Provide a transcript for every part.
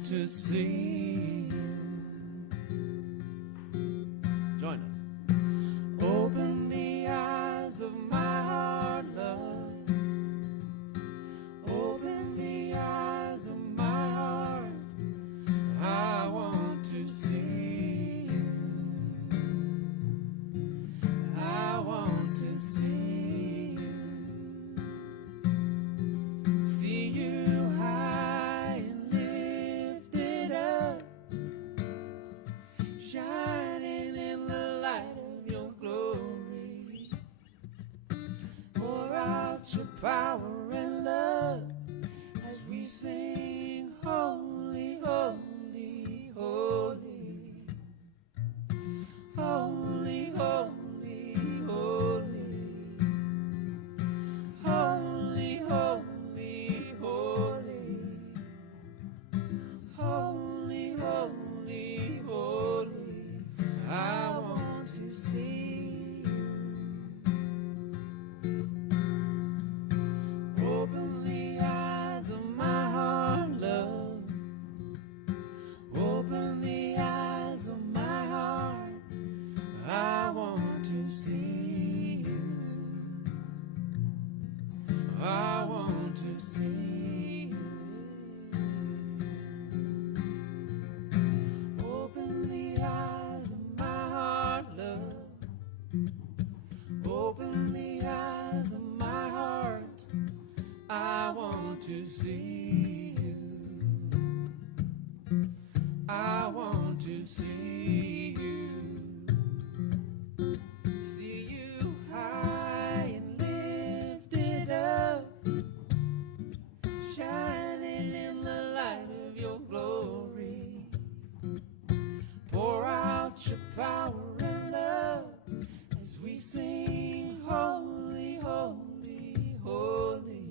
want to see you. Join us. Open the eyes of my heart, love. Open the eyes of my heart. I want to see you. I want to see you. See you high and lifted up, shining in the light of your glory. Pour out your power and love as we sing, holy, holy, holy. Holy, holy, holy. Holy, holy, holy. Holy, holy, holy. I want to see you. Open the eyes of my heart, love. Open the eyes of my heart. I want to see you. I want to see you. Open the eyes of my heart, love. Open the eyes of my heart. I want to see you. I want to see you. See you high and lifted up, shining in the light of your glory. Pour out your power and love as we sing, holy, holy, holy.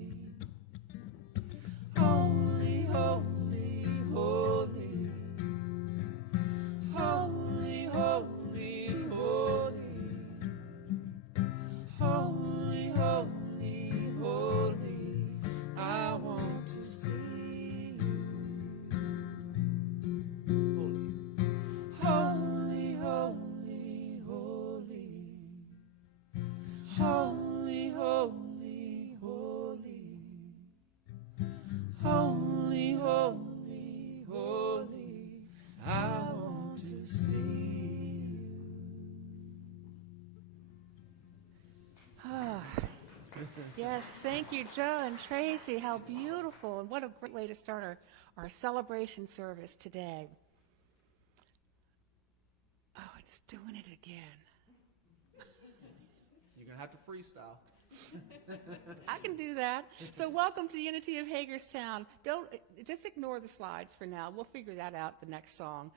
Holy, holy, holy. Holy, holy, holy. Holy, holy, holy. I want to see you. Holy, holy, holy. Holy, holy, holy. Holy, holy, holy. I want to see you. Yes, thank you, Joe and Tracy. How beautiful, and what a great way to start our celebration service today. Oh, it's doing it again. You're going to have to freestyle. I can do that. So welcome to Unity of Hagerstown. Don't just ignore the slides for now. We'll figure that out the next song.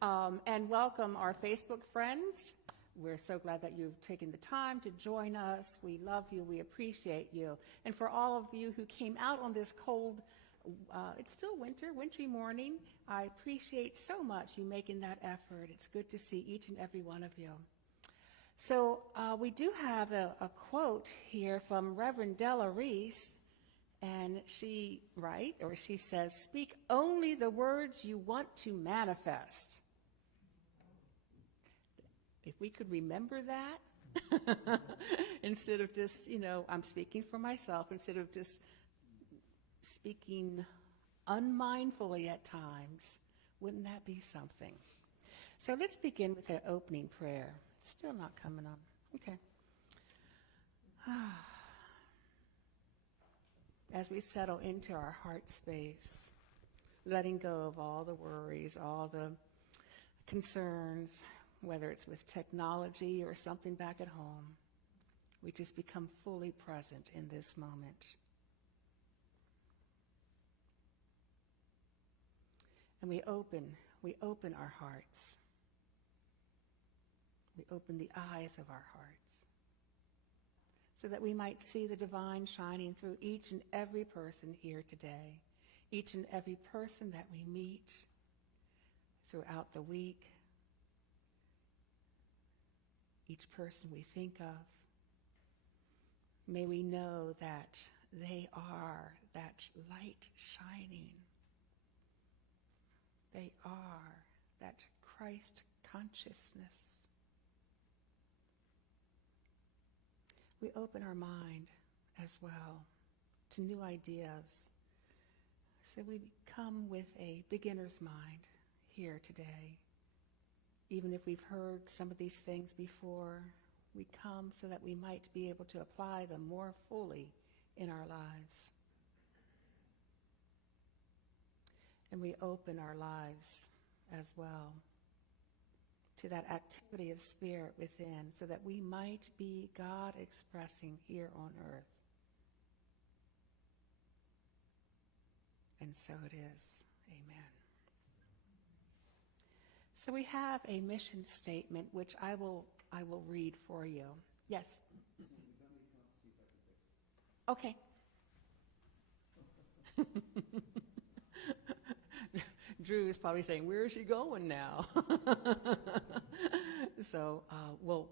And welcome our Facebook friends. We're so glad that you've taken the time to join us. We love you. We appreciate you. And for all of you who came out on this cold, it's still wintry morning, I appreciate so much you making that effort. It's good to see each and every one of you. So we do have a quote here from Reverend Della Reese, and she says, "Speak only the words you want to manifest." If we could remember that, instead of just, I'm speaking for myself, instead of just speaking unmindfully at times, wouldn't that be something? So let's begin with our opening prayer. It's still not coming on. Okay. As we settle into our heart space, letting go of all the worries, all the concerns, whether it's with technology or something back at home, we just become fully present in this moment. And we open our hearts. We open the eyes of our hearts so that we might see the divine shining through each and every person here today, each and every person that we meet throughout the week, each person we think of. May we know that They are that light shining. They are that Christ consciousness. We open our mind as well to new ideas. So we come with a beginner's mind here today. Even if we've heard some of these things before, we come so that we might be able to apply them more fully in our lives. And we open our lives as well to that activity of spirit within so that we might be God expressing here on earth. And so it is. Amen. So we have a mission statement which I will read for you. Yes. Okay. Drew is probably saying, where is she going now? So we'll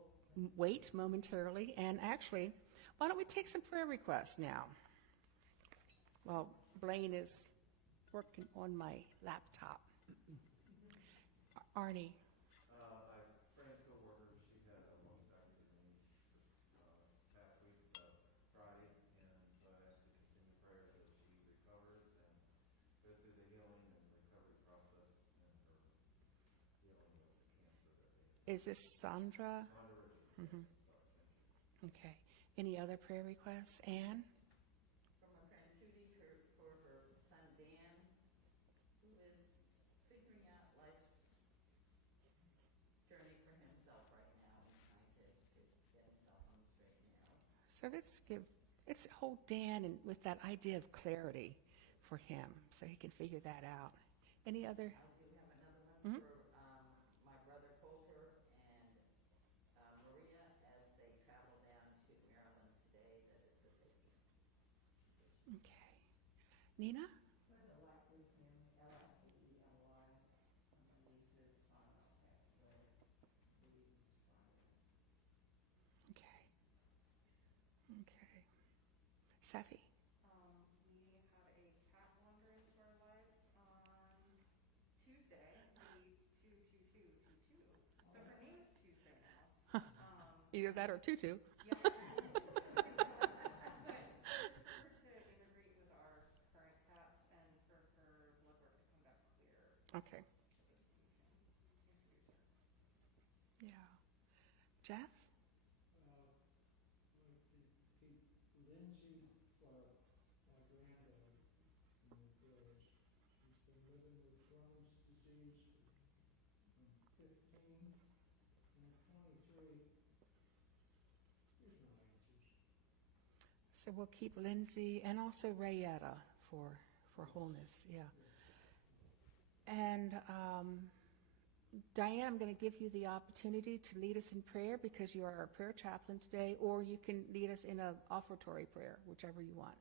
wait momentarily. And actually, why don't we take some prayer requests now? Well, Blaine is working on my laptop. Arnie. I friend co-worker, she had a lumpectomy this past week, so Friday, and so I asked you to continue prayer that she recovers and goes through the healing and recovery process and her healing of the cancer that they Is this Sandra? Rhonda Richards. Mhm. Sorry, thank you. Okay. Any other prayer requests? Anne? From our friend Judy for her son Dan, who is figuring out life's journey for himself right now and trying to get himself on the straight and narrow. So let's hold Dan and with that idea of clarity for him so he can figure that out. Any other? I do have another one Mhm. for my brother Colter and Maria as they travel down to Maryland today, that it's a safety. Okay. Nina? For the Likely family, L-I-E-L-Y, my nieces passed away Friday. Okay. Okay. Saffy? We had a cat wander into our lives on Tuesday, the 22222. So her name is Tuesday now. Either that or Tutu. Yeah. For her to integrate with our current cats and for her blood work to come back clear. Okay. Yeah. Jeff? Lindsay, my granddaughter in the prayers. She's been living with Crohn's disease from 15 and 23. Here's my answers. So we'll keep Lindsay and also Rayetta for wholeness, yeah. And Diane, I'm going to give you the opportunity to lead us in prayer because you are our prayer chaplain today, or you can lead us in an offertory prayer, whichever you want.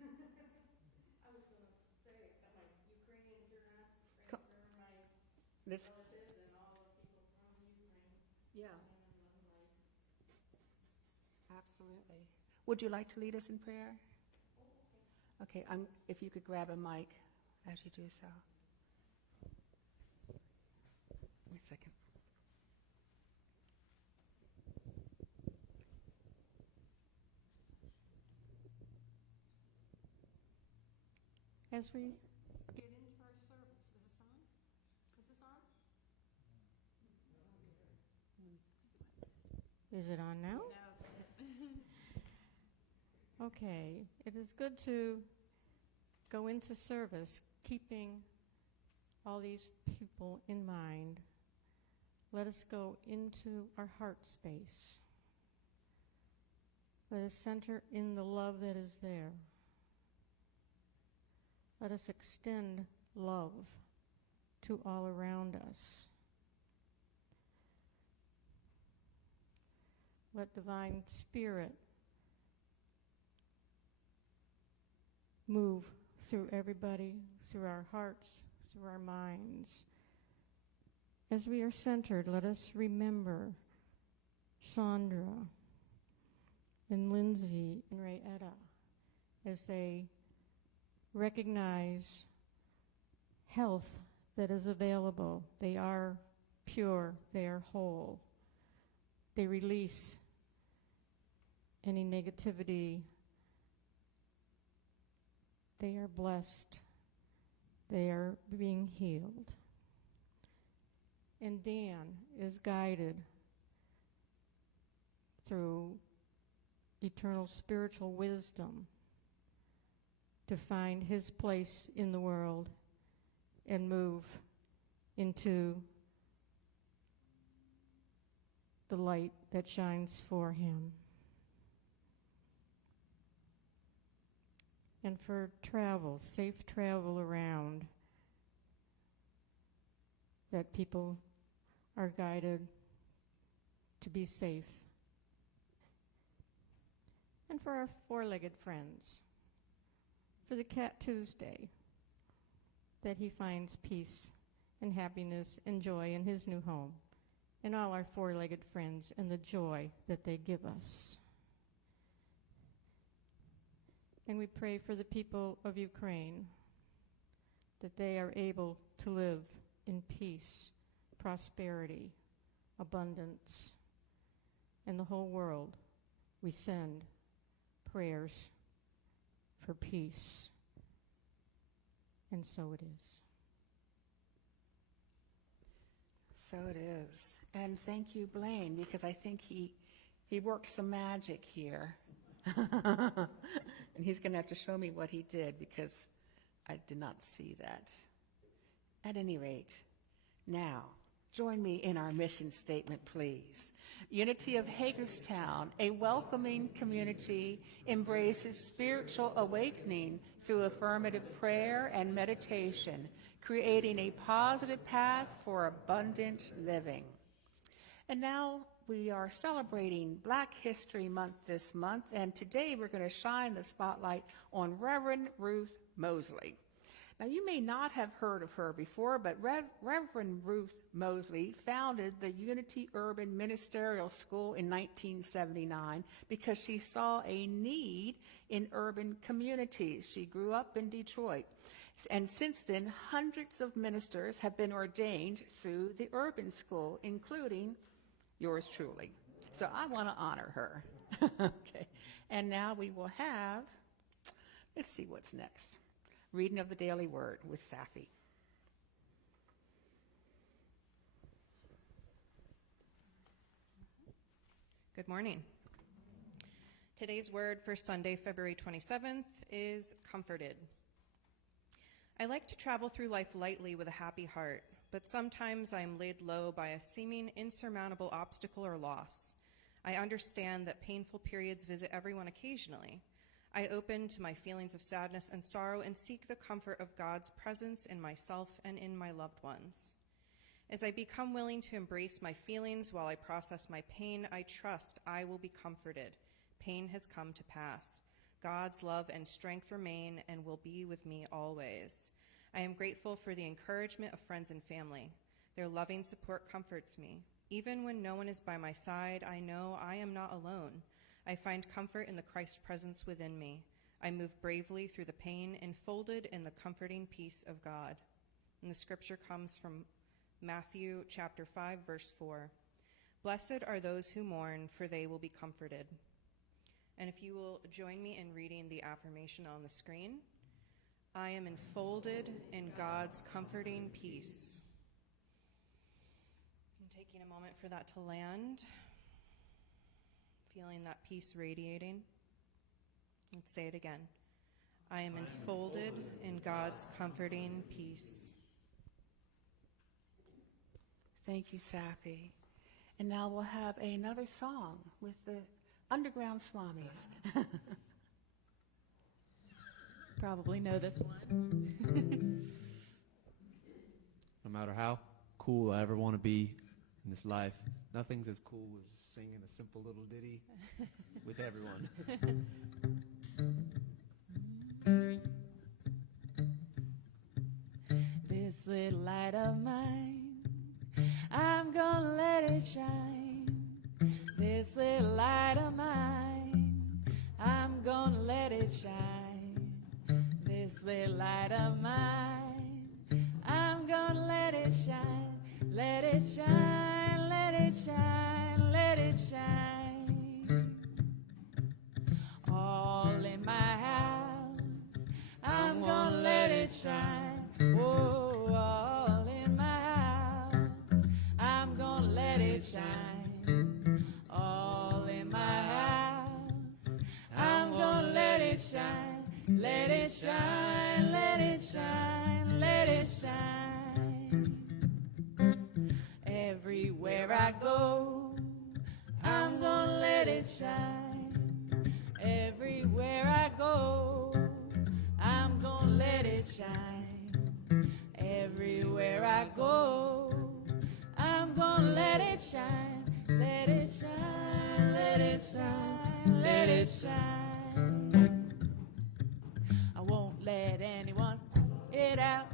I was going to say that my Ukrainian praying Co- for my Let's, relatives and all the people from Ukraine. yeah, And love and life. absolutely. Would you like to lead us in prayer? Okay, if you could grab a mic as you do so. Wait a second. As we get into our service, is this on? Is this on? Is it on now? Okay, it is good to go into service, keeping all these people in mind. Let us go into our heart space. Let us center in the love that is there. Let us extend love to all around us. Let divine spirit move through everybody, through our hearts, through our minds. As we are centered, let us remember Sandra and Lindsay and Rayetta as they recognize health that is available. They are pure, they are whole. They release any negativity. They are blessed. They are being healed. And Dan is guided through eternal spiritual wisdom to find his place in the world and move into the light that shines for him. And for travel, safe travel around, that people are guided to be safe. And for our four-legged friends, for the Cat Tuesday, that he finds peace and happiness and joy in his new home, and all our four-legged friends and the joy that they give us. And we pray for the people of Ukraine, that they are able to live in peace, prosperity, abundance. And the whole world, we send prayers for peace. And so it is. So it is. And thank you, Blaine, because I think he worked some magic here. And he's going to have to show me what he did, because I did not see that. At any rate, now, join me in our mission statement, please. Unity of Hagerstown, a welcoming community, embraces spiritual awakening through affirmative prayer and meditation, creating a positive path for abundant living. And now we are celebrating Black History Month this month, and today we're going to shine the spotlight on Reverend Ruth Mosley. Now, you may not have heard of her before, but Reverend Ruth Mosley founded the Unity Urban Ministerial School in 1979 because she saw a need in urban communities. She grew up in Detroit. And since then, hundreds of ministers have been ordained through the urban school, including yours truly. So I want to honor her. Okay. And now we will have, let's see what's next. Reading of the Daily Word with Saffy. Good morning. Today's word for Sunday, February 27th is comforted. I like to travel through life lightly with a happy heart, but sometimes I am laid low by a seeming insurmountable obstacle or loss. I understand that painful periods visit everyone occasionally. I open to my feelings of sadness and sorrow and seek the comfort of God's presence in myself and in my loved ones. As I become willing to embrace my feelings while I process my pain, I trust I will be comforted. Pain has come to pass. God's love and strength remain and will be with me always. I am grateful for the encouragement of friends and family. Their loving support comforts me. Even when no one is by my side, I know I am not alone. I find comfort in the Christ presence within me. I move bravely through the pain, enfolded in the comforting peace of God. And the scripture comes from Matthew chapter 5, verse 4. Blessed are those who mourn, for they will be comforted. And if you will join me in reading the affirmation on the screen. I am enfolded in God's comforting peace. I'm taking a moment for that to land. Feeling that peace radiating. Let's say it again. I am enfolded in God's comforting peace. Thank you, Saffy. And now we'll have another song with the Underground Swamis. Probably know this one. No matter how cool I ever want to be in this life, nothing's as cool as singing a simple little ditty with everyone. This little light of mine, I'm gonna let it shine. This little light of mine, I'm gonna let it shine. shine. Oh, all in my house, I'm gonna let it shine. All in my house, I'm gonna let it shine. Let it shine, let it shine, let it shine. Everywhere I go, I'm gonna let it shine. Everywhere I go, I'm gonna let it shine. Everywhere I go, I'm gonna let it shine. Let it shine, let it shine, let it shine. I won't let anyone it out.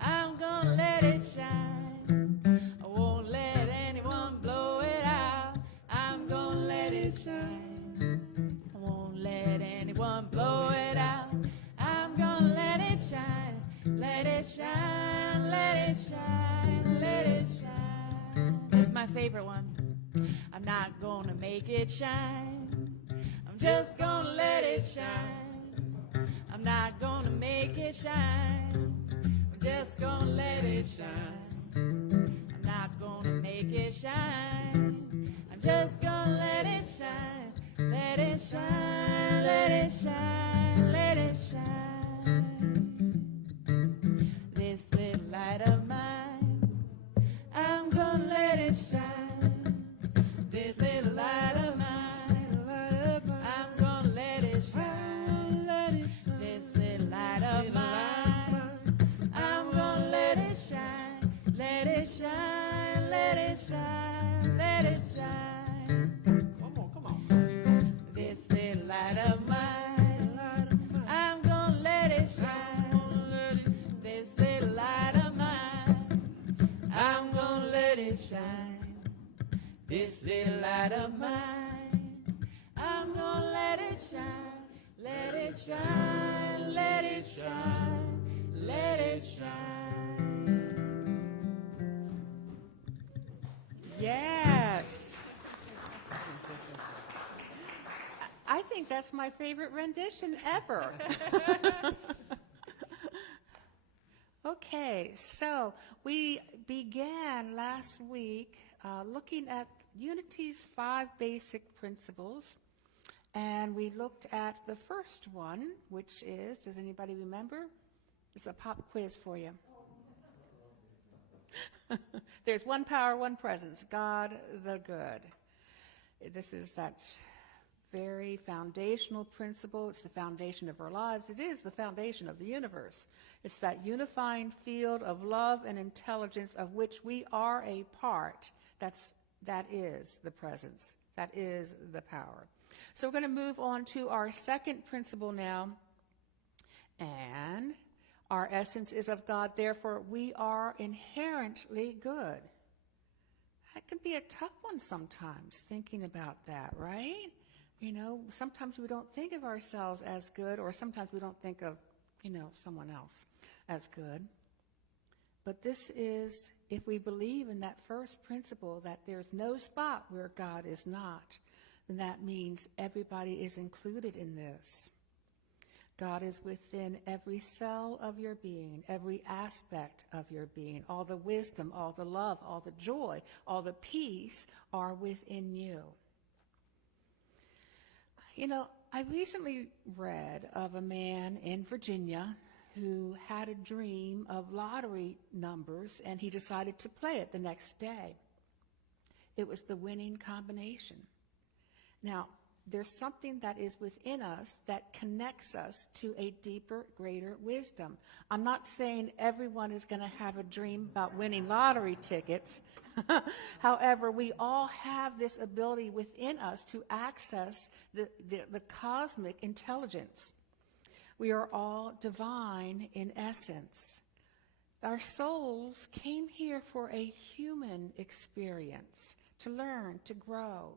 I'm gonna let it shine. I won't let anyone blow it out. I'm gonna let it shine. I won't let anyone blow it out. I'm gonna let it shine. Let it shine, let it shine, let it shine. This is my favorite one. I'm not gonna make it shine. I'm just gonna let it shine. I'm not gonna make it shine. I'm just gonna let it shine. I'm not gonna make it shine. I'm just gonna let it shine. Let it shine, let it shine, let it shine. This little light of mine, I'm gonna let it shine. This little light of mine, I'm gonna let it shine. This little light of mine, I'm gonna let it shine. Let it shine, let it shine, let it shine. Come on. This little light of mine, I'm gonna let it shine. This little light of mine, I'm gonna let it shine. This little light of mine, I'm gonna let it shine. Let it shine, let it shine, let it shine. Yes. I think that's my favorite rendition ever. Okay, so we began last week looking at Unity's 5 basic principles, and we looked at the first one, which is, does anybody remember? It's a pop quiz for you. There's one power, one presence, God the good. This is that very foundational principle. It's the foundation of our lives. It is the foundation of the universe. It's that unifying field of love and intelligence of which we are a part. That is the presence. That is the power. So we're going to move on to our second principle now. And our essence is of God, therefore we are inherently good. That can be a tough one sometimes, thinking about that, right? You know, sometimes we don't think of ourselves as good, or sometimes we don't think of, someone else as good. But this is, if we believe in that first principle, that there's no spot where God is not, then that means everybody is included in this. God is within every cell of your being, every aspect of your being. All the wisdom, all the love, all the joy, all the peace are within you. I recently read of a man in Virginia who had a dream of lottery numbers, and he decided to play it the next day. It was the winning combination. Now, there's something that is within us that connects us to a deeper, greater wisdom. I'm not saying everyone is going to have a dream about winning lottery tickets. However, we all have this ability within us to access the cosmic intelligence. We are all divine in essence. Our souls came here for a human experience, to learn, to grow,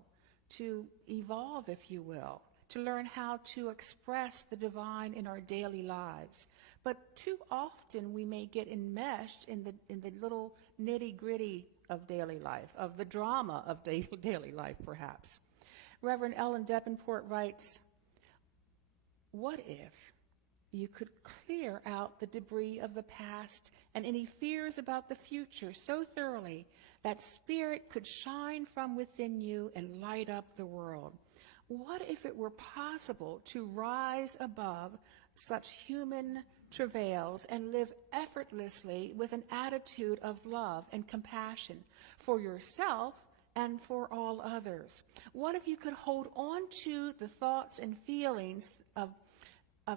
to evolve, if you will, to learn how to express the divine in our daily lives. But too often we may get enmeshed in the little nitty-gritty of daily life, of the drama of daily life, perhaps. Reverend Ellen Davenport writes, what if you could clear out the debris of the past and any fears about the future so thoroughly that Spirit could shine from within you and light up the world. What if it were possible to rise above such human travails and live effortlessly with an attitude of love and compassion for yourself and for all others? What if you could hold on to the thoughts and feelings of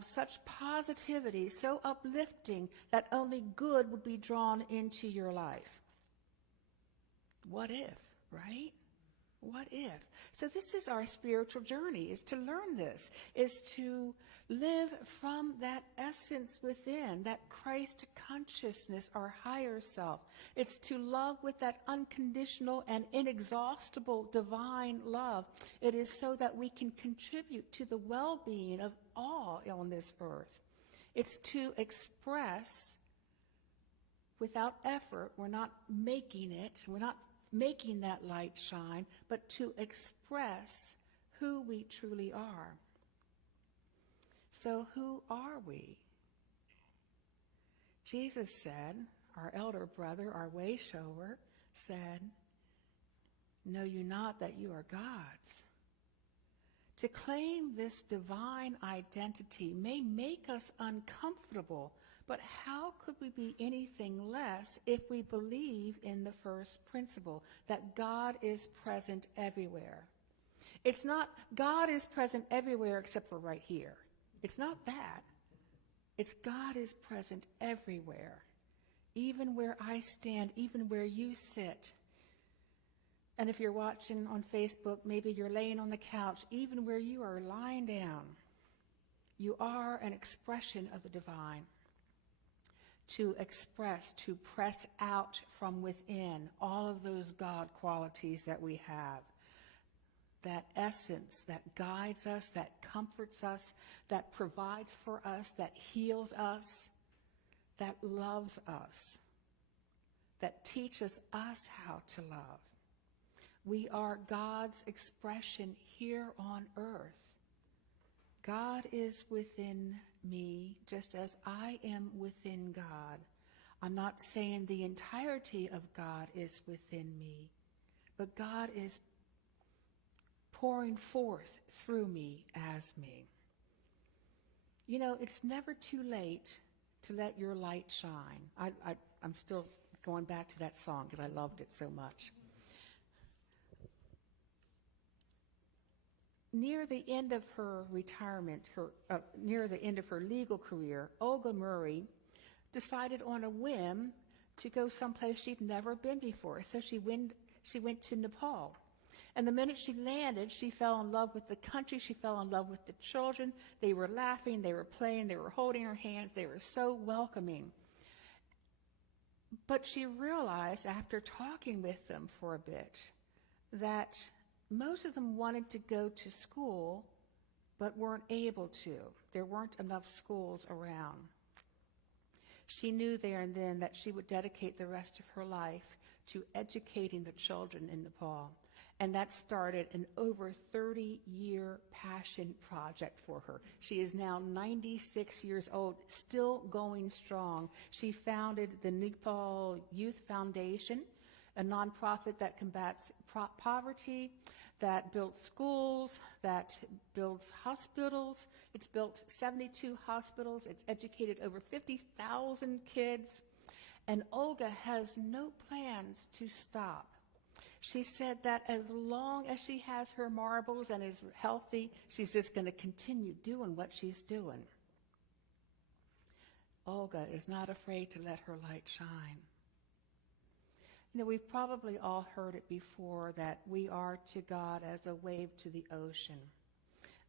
such positivity, so uplifting that only good would be drawn into your life? What if, right? What if? So this is our spiritual journey, is to learn this, is to live from that essence within, that Christ consciousness, our higher self. It's to love with that unconditional and inexhaustible divine love. It is so that we can contribute to the well-being of all on this earth. It's to express without effort. We're not making it. We're not making that light shine, but to express who we truly are. So who are we? Jesus said, our elder brother, our way shower, said, "Know you not that you are God's?" To claim this divine identity may make us uncomfortable, but how could we be anything less if we believe in the first principle, that God is present everywhere? It's not God is present everywhere except for right here. It's not that. It's God is present everywhere, even where I stand, even where you sit. And if you're watching on Facebook, maybe you're laying on the couch, even where you are lying down, you are an expression of the divine. To express, to press out from within all of those God qualities that we have. That essence that guides us, that comforts us, that provides for us, that heals us, that loves us, that teaches us how to love. We are God's expression here on earth. God is within me just as I am within God. I'm not saying the entirety of God is within me, but God is pouring forth through me as me. You know, it's never too late to let your light shine. I'm still going back to that song because I loved it so much. Near the end of her retirement, near the end of her legal career, Olga Murray decided on a whim to go someplace she'd never been before. So she went to Nepal. And the minute she landed, she fell in love with the country. She fell in love with the children. They were laughing, they were playing, they were holding her hands. They were so welcoming. But she realized after talking with them for a bit that most of them wanted to go to school, but weren't able to. There weren't enough schools around. She knew there and then that she would dedicate the rest of her life to educating the children in Nepal. And that started an over 30-year passion project for her. She is now 96 years old, still going strong. She founded the Nepal Youth Foundation, a nonprofit that combats poverty, that builds schools, that builds hospitals. It's built 72 hospitals. It's educated over 50,000 kids. And Olga has no plans to stop. She said that as long as she has her marbles and is healthy, she's just going to continue doing what she's doing. Olga is not afraid to let her light shine. You know, we've probably all heard it before that we are to God as a wave to the ocean.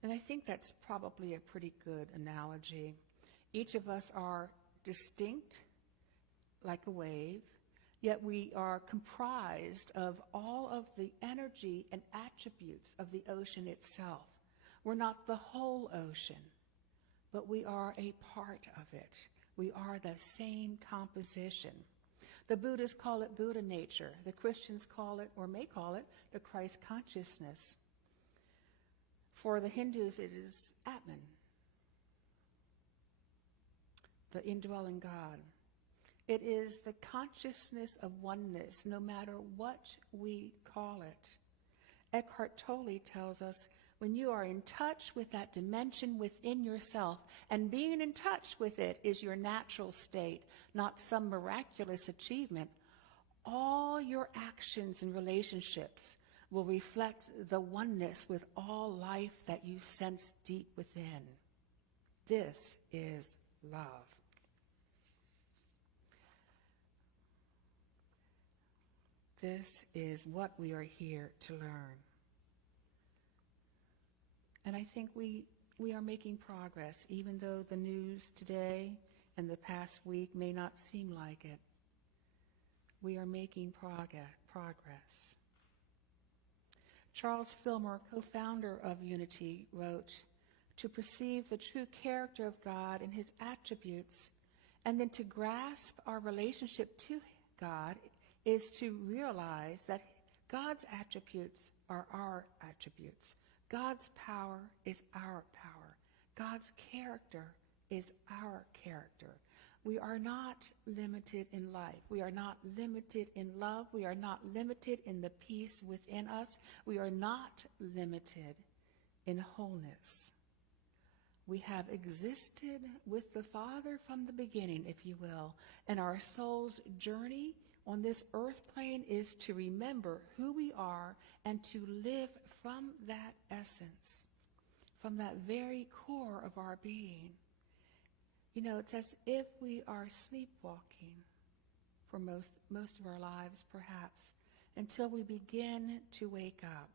And I think that's probably a pretty good analogy. Each of us are distinct, like a wave, yet we are comprised of all of the energy and attributes of the ocean itself. We're not the whole ocean, but we are a part of it. We are the same composition. The Buddhists call it Buddha nature. The Christians call it, or may call it, the Christ consciousness. For the Hindus, it is Atman. the indwelling God. It is the consciousness of oneness, no matter what we call it. Eckhart Tolle tells us, when you are in touch with that dimension within yourself, and being in touch with it is your natural state, not some miraculous achievement, all your actions and relationships will reflect the oneness with all life that you sense deep within. This is love. This is what we are here to learn. And I think we are making progress, even though the news today and the past week may not seem like it. We are making progress. Charles Fillmore, co-founder of Unity, wrote, "To perceive the true character of God and his attributes, and then to grasp our relationship to God, is to realize that God's attributes are our attributes. God's power is our power. God's character is our character. We are not limited in life. We are not limited in love. We are not limited in the peace within us. We are not limited in wholeness. We have existed with the Father from the beginning, if you will, and our soul's journey on this earth plane is to remember who we are and to live from that essence, from that very core of our being. You know, it's as if we are sleepwalking for most of our lives, perhaps, until we begin to wake up.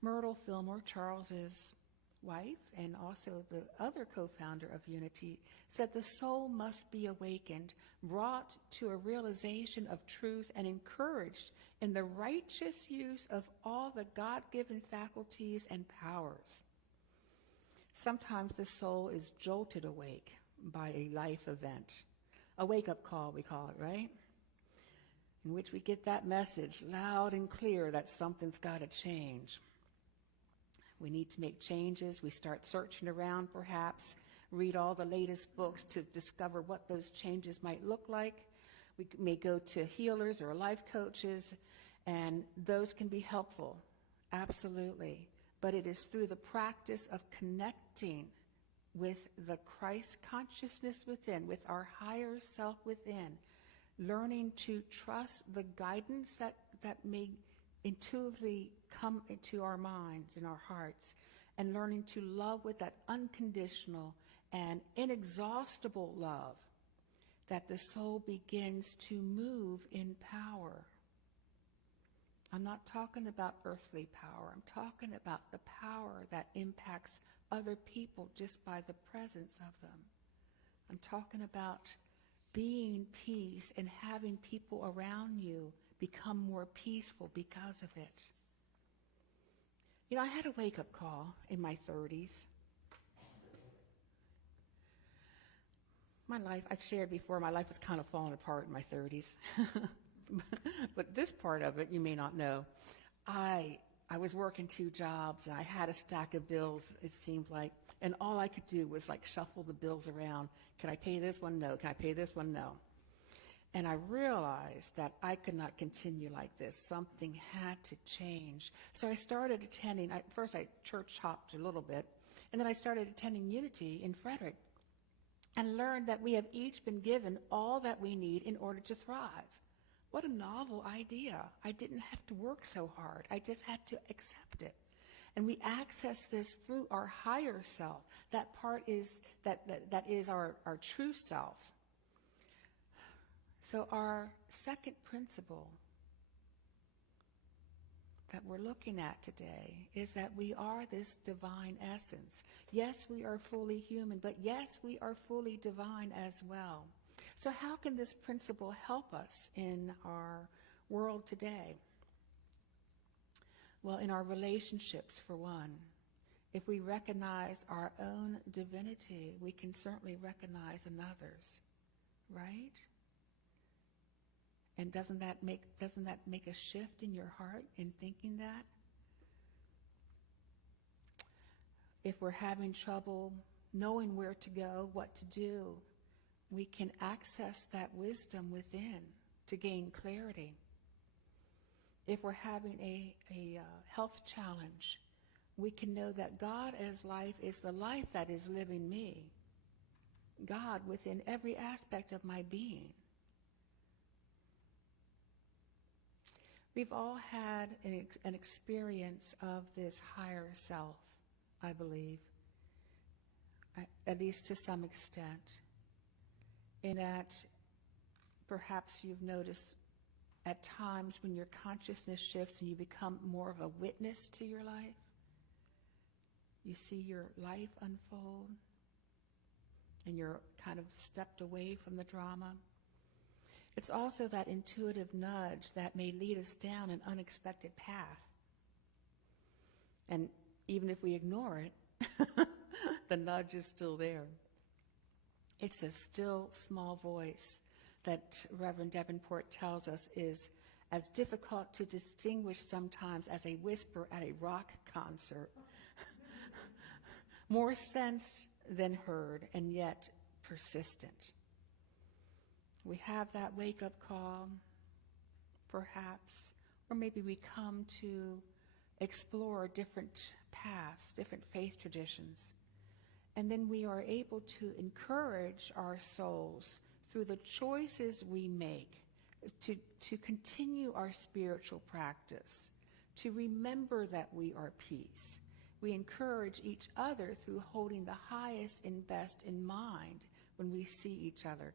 Myrtle Fillmore, Charles's wife and also the other co-founder of Unity, said the soul must be awakened, brought to a realization of truth, and encouraged in the righteous use of all the God-given faculties and powers. Sometimes the soul is jolted awake by a life event, a wake-up call, we call it, right? In which we get that message loud and clear that something's got to change. We need to make changes. We start searching around, perhaps, read all the latest books to discover what those changes might look like. We may go to healers or life coaches, and those can be helpful, absolutely. But it is through the practice of connecting with the Christ consciousness within, with our higher self within, learning to trust the guidance that may intuitively come into our minds and our hearts, and learning to love with that unconditional and inexhaustible love, that the soul begins to move in power. I'm not talking about earthly power. I'm talking about the power that impacts other people just by the presence of them. I'm talking about being peace and having people around you become more peaceful because of it. You know, I had a wake-up call in my 30s. My life, I've shared before, my life was kind of falling apart in my 30s. But this part of it, you may not know. I was working 2 jobs, and I had a stack of bills, it seemed like, and all I could do was like shuffle the bills around. Can I pay this one? No. Can I pay this one? No. And I realized that I could not continue like this. Something had to change. So I started attending, first I church hopped a little bit, and then I started attending Unity in Frederick, and learned that we have each been given all that we need in order to thrive. What a novel idea. I didn't have to work so hard. I just had to accept it. And we access this through our higher self. That part is, that is our true self. So our second principle that we're looking at today is that we are this divine essence. Yes, we are fully human, but yes, we are fully divine as well. So how can this principle help us in our world today? Well, in our relationships, for one. If we recognize our own divinity, we can certainly recognize another's, right? And doesn't that make a shift in your heart in thinking that? If we're having trouble knowing where to go, what to do, we can access that wisdom within to gain clarity. If we're having a health challenge, we can know that God as life is the life that is living me. God within every aspect of my being. We've all had an experience of this higher self, I believe, at least to some extent, in that perhaps you've noticed at times when your consciousness shifts and you become more of a witness to your life. You see your life unfold, and you're kind of stepped away from the drama. It's also that intuitive nudge that may lead us down an unexpected path. And even if we ignore it, the nudge is still there. It's a still, small voice that Reverend Davenport tells us is as difficult to distinguish sometimes as a whisper at a rock concert. More sensed than heard, and yet persistent. We have that wake-up call, perhaps, or maybe we come to explore different paths, different faith traditions. And then we are able to encourage our souls through the choices we make to continue our spiritual practice, to remember that we are peace. We encourage each other through holding the highest and best in mind when we see each other.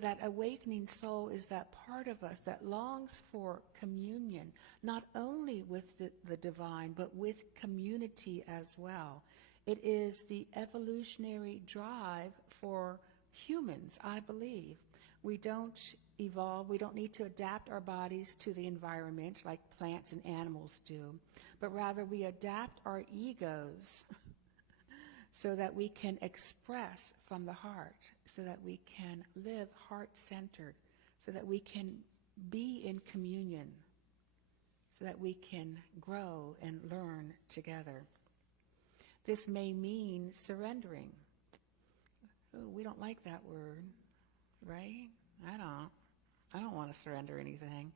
That awakening soul is that part of us that longs for communion, not only with the divine, but with community as well. It is the evolutionary drive for humans, I believe. We don't evolve, we don't need to adapt our bodies to the environment like plants and animals do, but rather we adapt our egos so that we can express from the heart, so that we can live heart-centered, so that we can be in communion, so that we can grow and learn together. This may mean surrendering. Oh, we don't like that word, right? I don't want to surrender anything.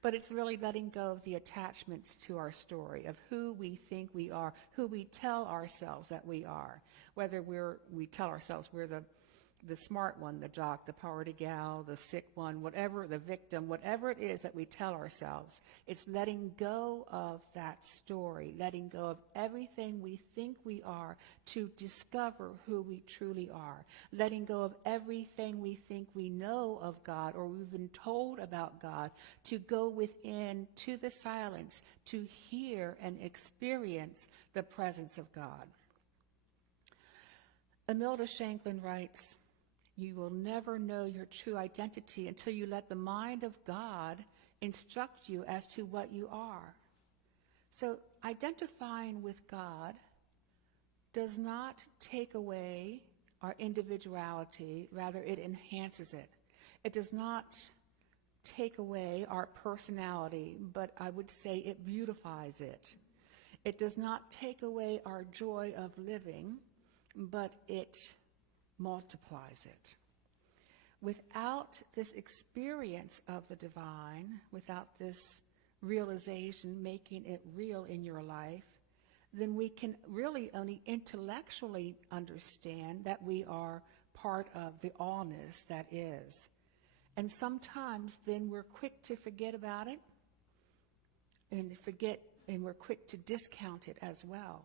But it's really letting go of the attachments to our story, of who we think we are, who we tell ourselves that we are. Whether we tell ourselves we're the smart one, the jock, the party gal, the sick one, whatever, the victim, whatever it is that we tell ourselves. It's letting go of that story, letting go of everything we think we are to discover who we truly are, letting go of everything we think we know of God or we've been told about God, to go within to the silence, to hear and experience the presence of God. Imelda Shanklin writes, "You will never know your true identity until you let the mind of God instruct you as to what you are." So identifying with God does not take away our individuality, rather it enhances it. It does not take away our personality, but I would say it beautifies it. It does not take away our joy of living, but it multiplies it. Without this experience of the divine, without this realization making it real in your life, then we can really only intellectually understand that we are part of the allness that is. And sometimes then we're quick to forget about it and we're quick to discount it as well.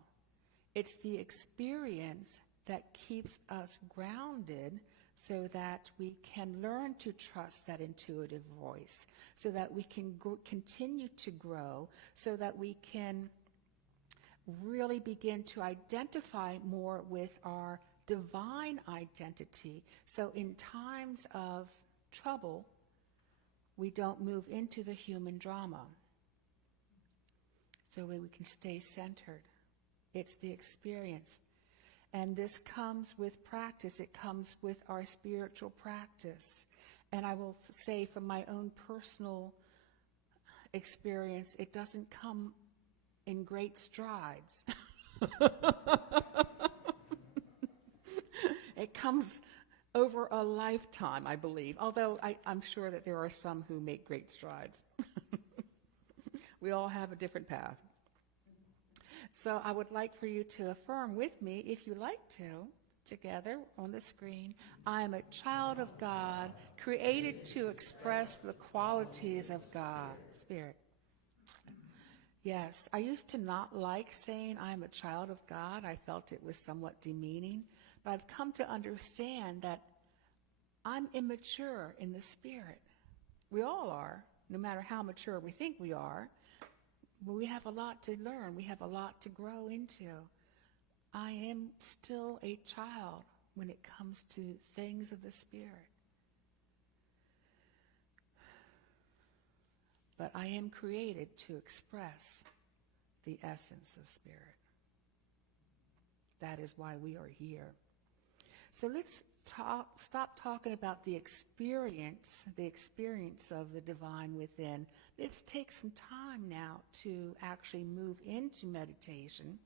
It's the experience that keeps us grounded so that we can learn to trust that intuitive voice, so that we can continue to grow, so that we can really begin to identify more with our divine identity. So in times of trouble, we don't move into the human drama. So we can stay centered. It's the experience. And this comes with practice. It comes with our spiritual practice. And I will say from my own personal experience, it doesn't come in great strides. It comes over a lifetime, I believe, although I'm sure that there are some who make great strides. We all have a different path. So I would like for you to affirm with me, if you like to, together on the screen, I am a child of God, created to express the qualities of God. Spirit. Yes, I used to not like saying I'm a child of God. I felt it was somewhat demeaning, but I've come to understand that I'm immature in the spirit. We all are, no matter how mature we think we are. But we have a lot to learn. We have a lot to grow into. I am still a child when it comes to things of the Spirit. But I am created to express the essence of Spirit. That is why we are here. So let's stop talking about the experience of the divine within. Let's take some time now to actually move into meditation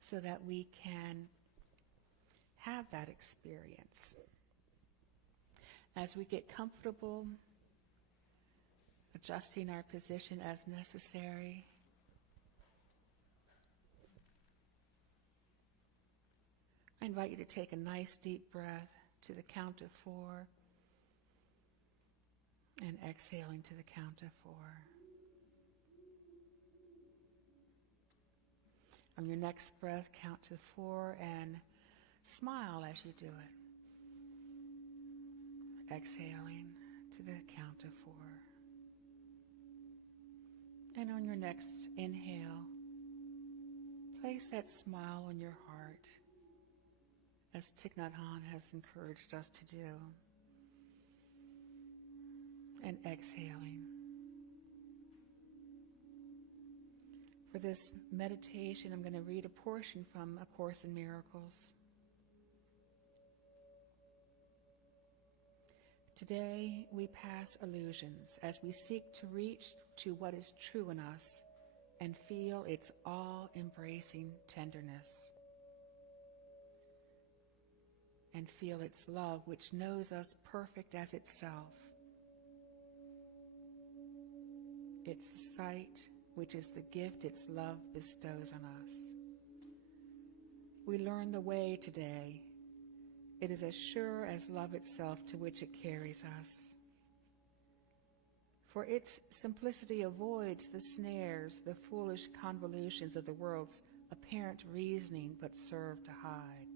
so that we can have that experience. As we get comfortable, adjusting our position as necessary, I invite you to take a nice deep breath to the count of 4 and exhaling to the count of 4. On your next breath, count to 4 and smile as you do it. Exhaling to the count of 4. And on your next inhale, place that smile on your heart, as Thich Nhat Hanh has encouraged us to do. And exhaling. For this meditation, I'm going to read a portion from A Course in Miracles. Today, we pass illusions as we seek to reach to what is true in us and feel its all-embracing tenderness. And feel its love, which knows us perfect as itself. Its sight, which is the gift its love bestows on us. We learn the way today. It is as sure as love itself to which it carries us. For its simplicity avoids the snares, the foolish convolutions of the world's apparent reasoning, but serve to hide.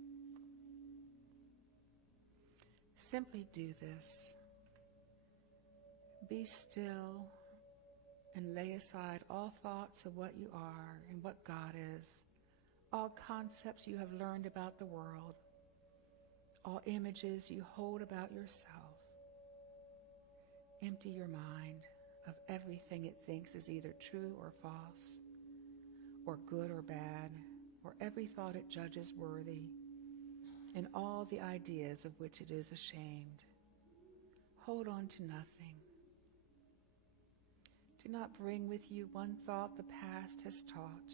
Simply do this. Be still and lay aside all thoughts of what you are and what God is, all concepts you have learned about the world, all images you hold about yourself. Empty your mind of everything it thinks is either true or false, or good or bad, or every thought it judges worthy, and all the ideas of which it is ashamed. Hold on to nothing. Do not bring with you one thought the past has taught,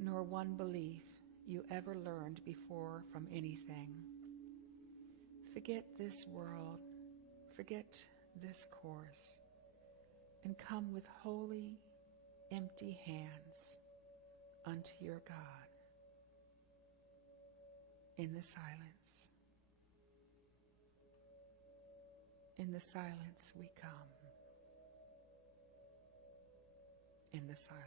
nor one belief you ever learned before from anything. Forget this world, forget this course, and come with holy, empty hands unto your God. In the silence. In the silence we come. In the silence.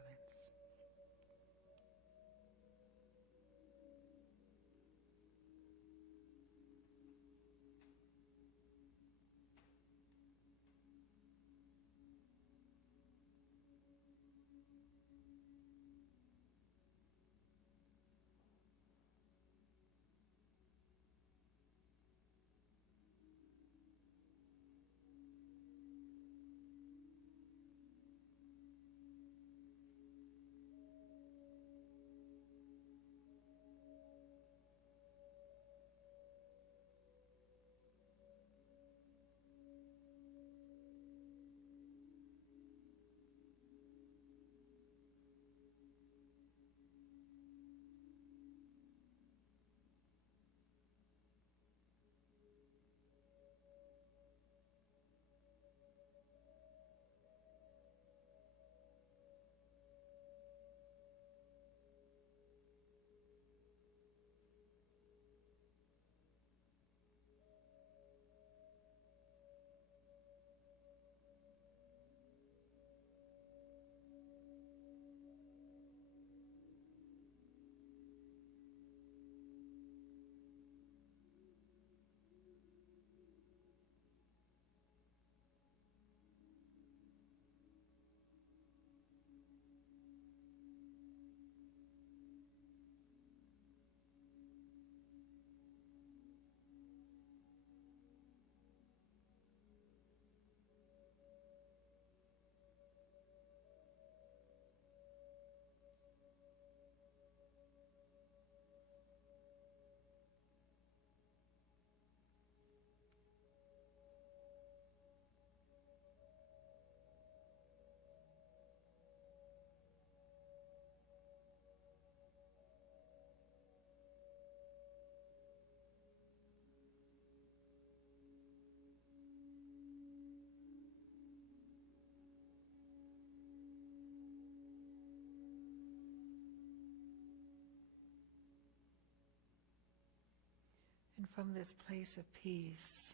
And from this place of peace,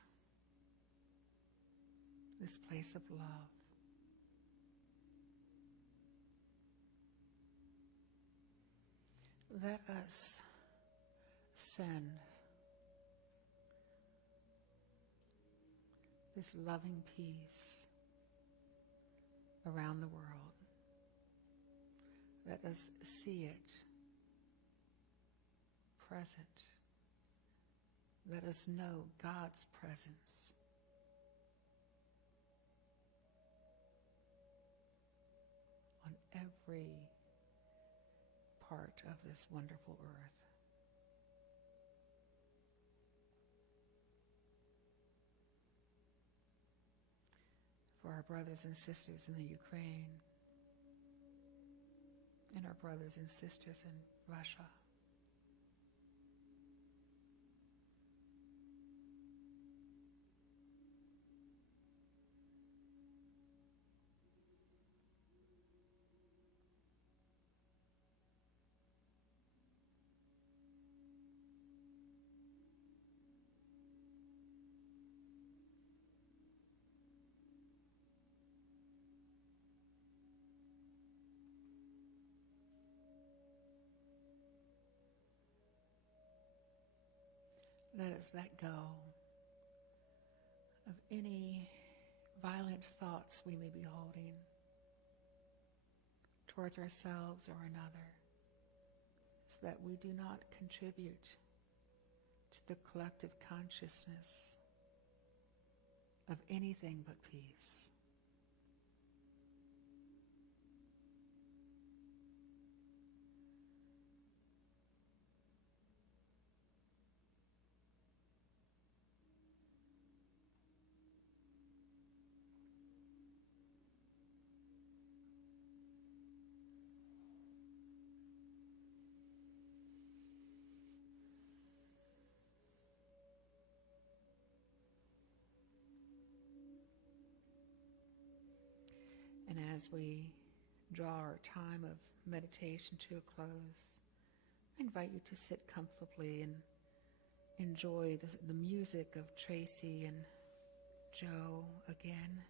this place of love, let us send this loving peace around the world. Let us see it present. Let us know God's presence. On every part of this wonderful earth. For our brothers and sisters in the Ukraine, and our brothers and sisters in Russia. Let us let go of any violent thoughts we may be holding towards ourselves or another, so that we do not contribute to the collective consciousness of anything but peace. And as we draw our time of meditation to a close, I invite you to sit comfortably and enjoy the music of Tracy and Joe again.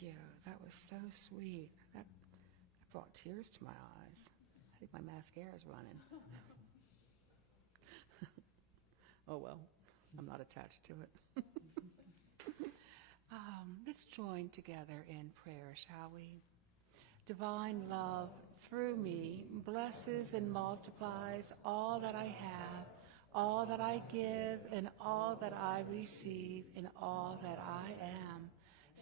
you. That was so sweet. That brought tears to my eyes. I think my mascara's running. Oh, well, I'm not attached to it. Let's join together in prayer, shall we? Divine love, through me, blesses and multiplies all that I have, all that I give, and all that I receive, and all that I am.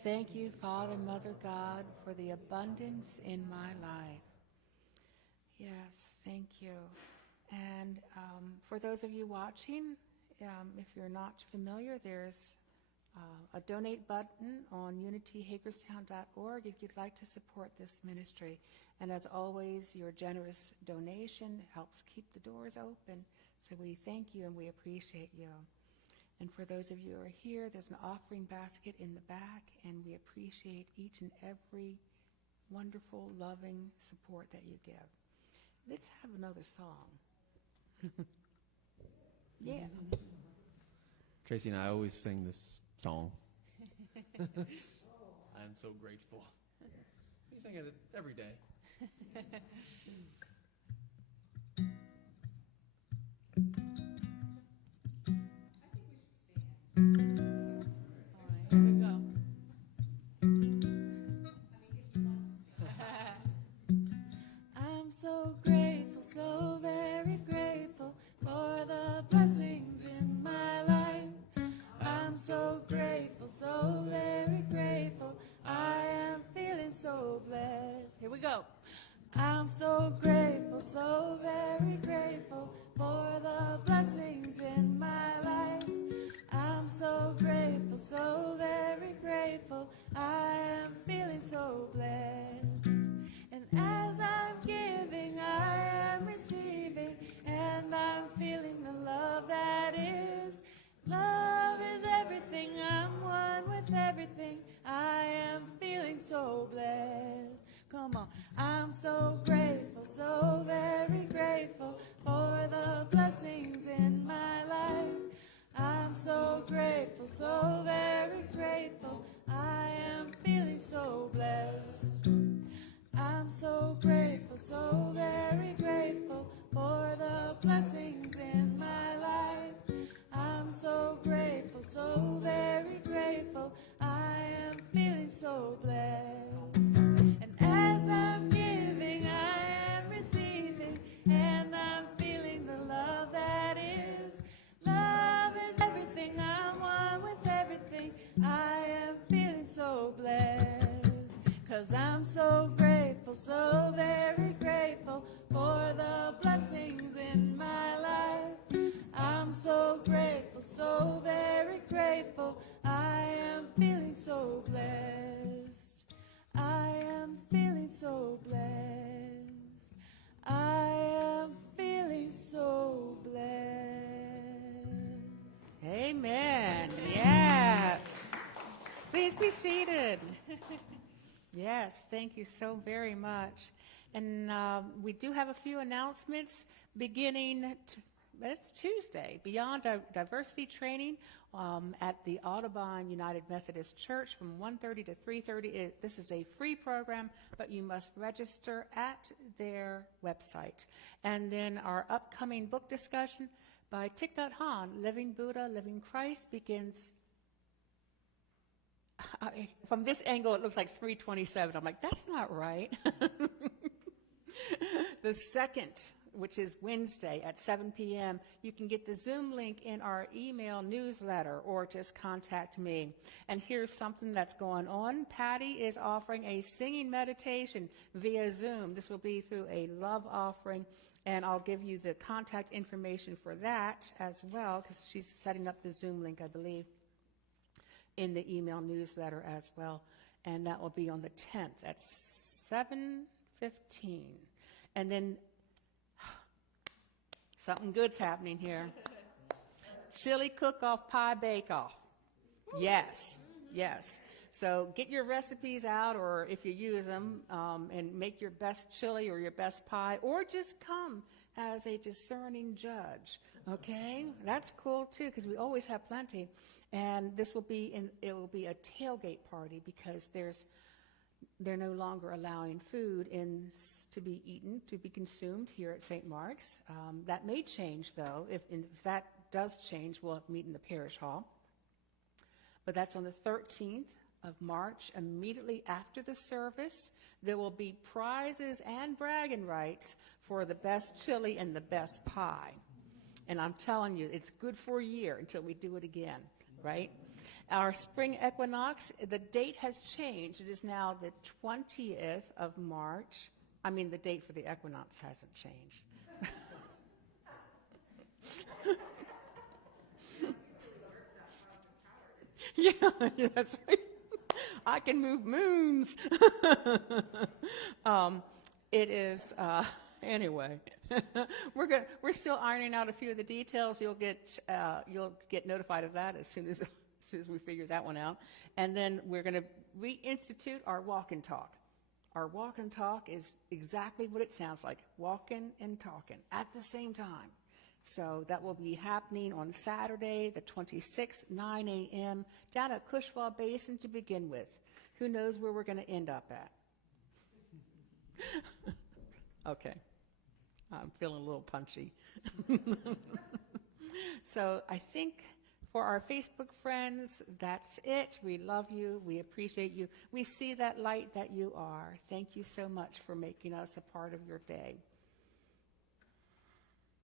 Thank you, Father, Mother, God, for the abundance in my life. Yes, thank you. And for those of you watching, if you're not familiar, there's a donate button on unityhagerstown.org if you'd like to support this ministry. And as always, your generous donation helps keep the doors open. So we thank you and we appreciate you. And for those of you who are here, there's an offering basket in the back, and we appreciate each and every wonderful, loving support that you give. Let's have another song. Yeah. Tracy and I always sing this song. I'm so grateful. We sing it every day. Here we go. I'm so grateful, so very grateful for the blessings in my life. I'm so grateful, so very grateful. I am feeling so blessed. Here we go. I'm so grateful, so very grateful for the blessings in my life. I'm so grateful, so very grateful. I am feeling so blessed. And as I'm giving, I am receiving, and I'm feeling the love that is. Love is everything, I'm one with everything. I am feeling so blessed. Come on. I'm so grateful, so very grateful for the blessings in my life. I'm so grateful, so very grateful. I am feeling so blessed. I'm so grateful, so very grateful for the blessings in my life. I'm so grateful, so very grateful. I am feeling so blessed. And as I'm giving, I am receiving, and I'm feeling the love that is. Love is everything, I'm one with everything. I am feeling so blessed. 'Cause I'm so grateful, so very grateful for the blessings in my life. I'm so grateful, so very grateful. I am feeling so blessed. I am feeling so blessed. I am feeling so blessed. Amen. Yes. Please be seated. Yes, thank you so very much. And we do have a few announcements beginning it's Tuesday, Beyond Diversity Training at the Audubon United Methodist Church from 1:30 to 3:30. This is a free program, but you must register at their website. And then our upcoming book discussion by Thich Nhat Hanh, Living Buddha, Living Christ, begins. From this angle, it looks like 3:27. I'm like, that's not right. The second, which is Wednesday at 7 p.m., you can get the Zoom link in our email newsletter or just contact me. And here's something that's going on. Patty is offering a singing meditation via Zoom. This will be through a love offering, and I'll give you the contact information for that as well, because she's setting up the Zoom link, I believe, in the email newsletter as well. And that will be on the 10th at 7:15. And then something good's happening here. Chili cook-off, pie bake-off. Yes, yes. So get your recipes out, or if you use them, and make your best chili or your best pie, or just come as a discerning judge, okay? That's cool, too, because we always have plenty. And this will be it will be a tailgate party because they're no longer allowing food to be eaten, to be consumed here at St. Mark's. That may change, though. If that does change, we'll meet in the parish hall. But that's on the 13th of March, immediately after the service. There will be prizes and bragging rights for the best chili and the best pie. And I'm telling you, it's good for a year until we do it again, right? Our spring equinox, the date has changed. It is now the 20th of March. I mean, the date for the equinox hasn't changed. Yeah, that's right. I can move moons. It is, anyway. We're still ironing out a few of the details. You'll get notified of that as soon as we figure that one out. And then we're going to reinstitute our walk and talk. Our walk and talk is exactly what it sounds like, walking and talking at the same time. So that will be happening on Saturday, the 26th, 9 a.m., down at Cushwa Basin to begin with. Who knows where we're going to end up at? Okay. I'm feeling a little punchy. So I think for our Facebook friends, that's it. We love you. We appreciate you. We see that light that you are. Thank you so much for making us a part of your day.